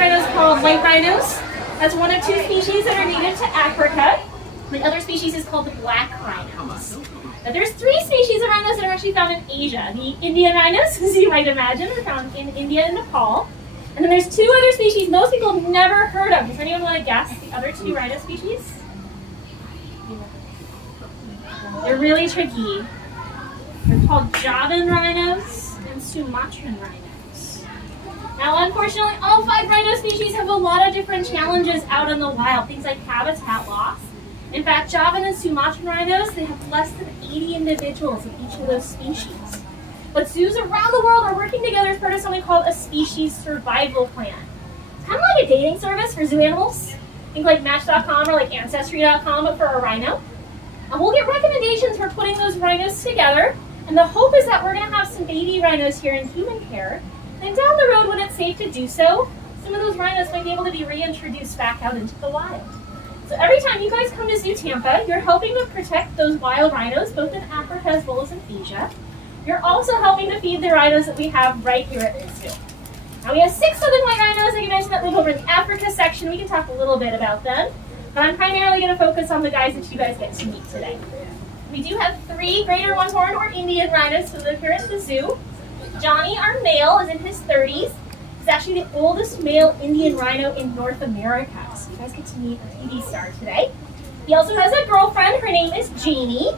rhinos called white rhinos. That's one of two species that are native to Africa. The other species is called the black rhinos. Now there's three species of rhinos that are actually found in Asia. The Indian rhinos, as you might imagine, are found in India and Nepal. And then there's two other species most people have never heard of. Does anyone want to guess the other two rhino species? They're really tricky. They're called Javan rhinos and Sumatran rhinos. Now, unfortunately, all 5 rhino species have a lot of different challenges out in the wild, things like habitat loss. In fact, Javan and Sumatran rhinos, they have less than 80 individuals of each of those species. But zoos around the world are working together as part of something called a species survival plan. It's kind of like a dating service for zoo animals. Think like Match.com or like Ancestry.com, but for a rhino. And we'll get recommendations for putting those rhinos together. And the hope is that we're going to have some baby rhinos here in human care. And down the road, when it's safe to do so, some of those rhinos might be able to be reintroduced back out into the wild. So every time you guys come to Zoo Tampa, you're helping to protect those wild rhinos, both in Africa as well as in Asia. You're also helping to feed the rhinos that we have right here at the zoo. Now we have 6 southern white rhinos, like I mentioned, that live over in the Africa section. We can talk a little bit about them. But I'm primarily going to focus on the guys that you guys get to meet today. We do have 3 greater one-horned or Indian rhinos who live here at the zoo. Johnny, our male, is in his 30s. He's actually the oldest male Indian rhino in North America. So you guys get to meet a TV star today. He also has a girlfriend. Her name is Janie.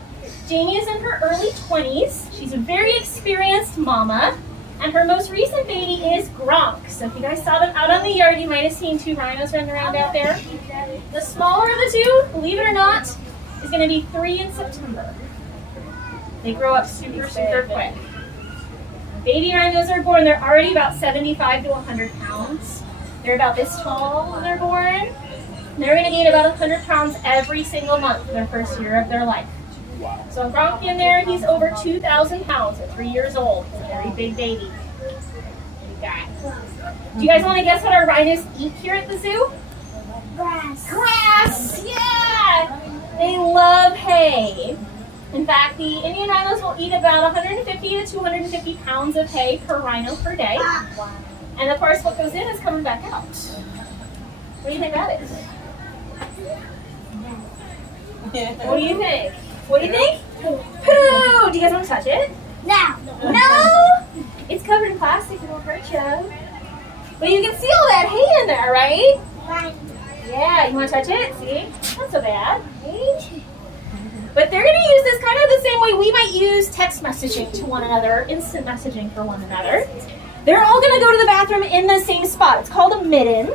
Janie is in her early 20s. She's a very experienced mama. And her most recent baby is Gronk. So if you guys saw them out on the yard, you might have seen 2 rhinos running around out there. The smaller of the 2, believe it or not, is going to be 3 in September. They grow up super, super quick. Baby rhinos are born, they're already about 75 to 100 pounds. They're about this tall when they're born. They're going to gain about 100 pounds every single month for their first year of their life. So Gronk in there, he's over 2,000 pounds at 3 years old. He's a very big baby. Big guy. Do you guys want to guess what our rhinos eat here at the zoo? Grass. Grass! Yeah! They love hay. In fact, the Indian rhinos will eat about 150 to 250 pounds of hay per rhino per day. And of course, what goes in is coming back out. What do you think that is? What do you think? What do you think? Poo! Do you guys want to touch it? No. No! It's covered in plastic, it won't hurt you. But you can see all that hay in there, right? Right. Yeah, you want to touch it? See? Not so bad. Right? But they're going to use this kind of the same way we might use text messaging to one another, instant messaging for one another. They're all going to go to the bathroom in the same spot. It's called a midden.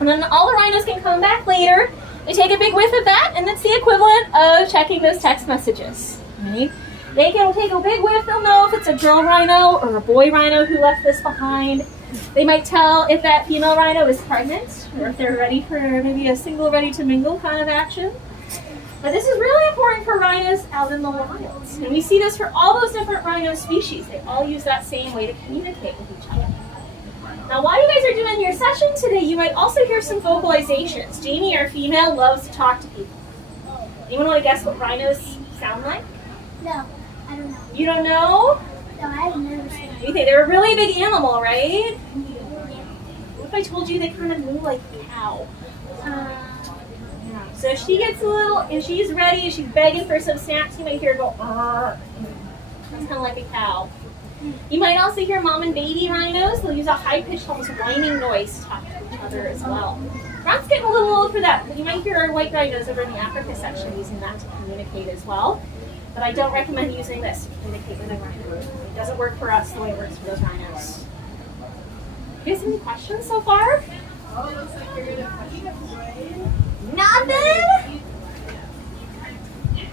And then all the rhinos can come back later. They take a big whiff of that, and that's the equivalent of checking those text messages. Right? They can take a big whiff. They'll know if it's a girl rhino or a boy rhino who left this behind. They might tell if that female rhino is pregnant or if they're ready for maybe a single ready to mingle kind of action. But this is really important for rhinos out in the wilds. And we see this for all those different rhino species. They all use that same way to communicate with each other. Now, while you guys are doing your session today, you might also hear some vocalizations. Jamie, our female, loves to talk to people. Anyone want to guess what rhinos sound like? No, I don't know. You don't know? No, I've never seen You think they're a really big animal, right? What if I told you they kind of move like a cow? So if she gets a little, if she's ready, if she's begging for some snacks, you might hear her go, "Arr." That's kind of like a cow. You might also hear mom and baby rhinos. They'll use a high-pitched, almost whining noise to talk to each other as well. Gronk's getting a little old for that, but you might hear our white rhinos over in the Africa section using that to communicate as well. But I don't recommend using this to communicate with a rhino. It doesn't work for us the way it works for those rhinos. You guys have any questions so far? Oh, looks like you're gonna push it away. Nothing?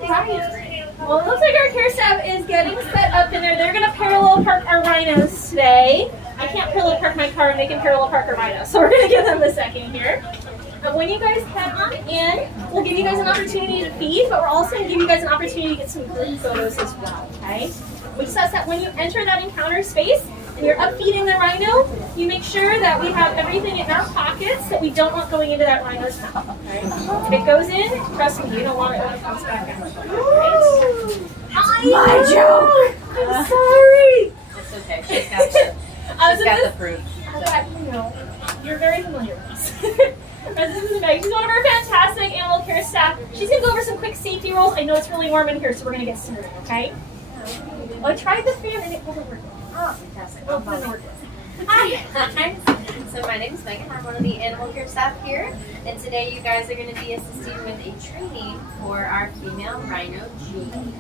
Right. Well, it looks like our care staff is getting set up in there. They're going to parallel park our rhinos today. I can't parallel park my car and they can parallel park our rhinos. So we're going to give them a second here. And when you guys head on in, we'll give you guys an opportunity to feed, but we're also going to give you guys an opportunity to get some group photos as well, okay? Which says that when you enter that encounter space and you're up feeding the rhino, you make sure that we have everything in our pockets that we don't want going into that rhino's mouth, okay? If it goes in, trust me, you don't want it when it comes back out. Right? My joke! I'm sorry! It's okay. She's got the proof. that, you know, you're very familiar with us. This is Meg. She's one of our fantastic animal care staff. She's gonna go over some quick safety rules. I know it's really warm in here, so we're gonna get started, okay? Oh, I tried the fan and it wasn't working. Oh, fantastic. Oh, it doesn't work. Hi, guys. So my name is Megan. I'm one of the animal care staff here. And today you guys are going to be assisting with a training for our female rhino, Jamie.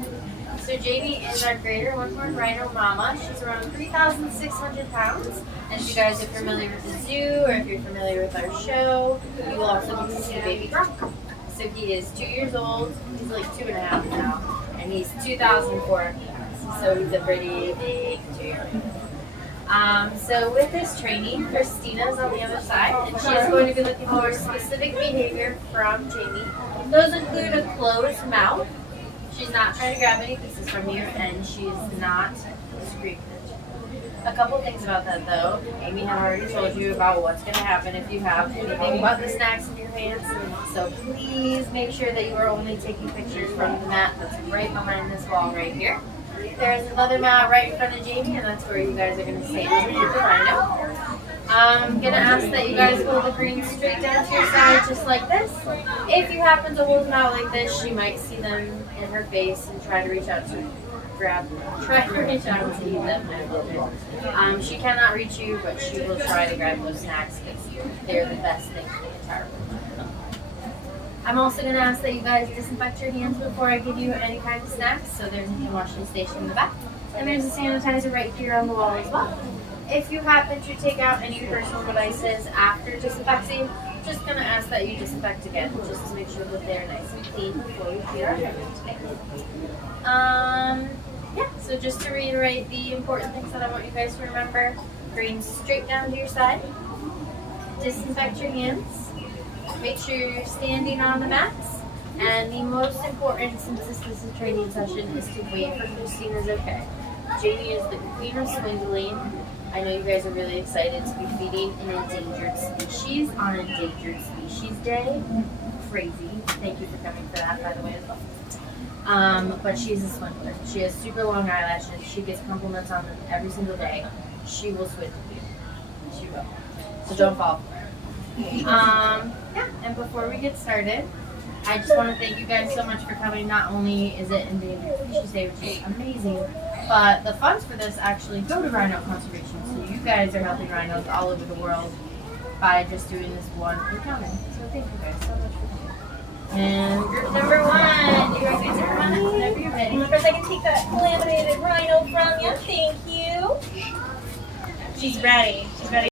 So Jamie is our greater one-horned rhino mama. She's around 3,600 pounds. And if you guys are familiar with the zoo or if you're familiar with our show, you will also get to see baby Gronk. So he is 2 years old. He's like 2.5 now. And he's 2,400 pounds. So he's a pretty big 2-year-old. So with this training, Christina's on the other side, and she's going to be looking for specific behavior from Jamie. Those include a closed mouth. She's not trying to grab any pieces from you, and she's not screaming. A couple things about that though. Amy had already told you about what's going to happen if you have anything but the snacks in your hands. So please make sure that you are only taking pictures from the mat that's right behind this wall right here. There's another mat right in front of Jamie, and that's where you guys are going to stand underneath the rhino. I'm going to ask that you guys hold the green straight down to your side just like this. If you happen to hold them out like this, she might see them in her face and try to reach out to reach out and eat them. She cannot reach you, but she will try to grab those snacks because they're the best thing in the entire world. I'm also going to ask that you guys disinfect your hands before I give you any kind of snacks. So there's a hand washing station in the back. And there's a sanitizer right here on the wall as well. If you happen to take out any personal devices after disinfecting, just going to ask that you disinfect again, just to make sure that they're nice and clean before we feed our animals today. So just to reiterate the important things that I want you guys to remember, green straight down to your side, disinfect your hands, make sure you're standing on the mats, and the most important, since this is a training session, is to wait for Christina's okay. Jamie is the queen of swindling. I know you guys are really excited to be feeding an endangered species on Endangered Species Day. Crazy. Thank you for coming for that, by the way, as well. But she's a swindler. She has super long eyelashes. She gets compliments on them every single day. She will swindle you. She will. So don't fall for her. And before we get started, I just want to thank you guys so much for coming. Not only is it Endangered Species Day, which is amazing, but the funds for this actually go to rhino conservation. So you guys are helping rhinos all over the world by just doing this one encounter. So thank you guys so much for coming. And group number 1, you guys get to come on whenever you're ready. Of course, I can take that laminated rhino from you. Thank you. She's ready. She's ready.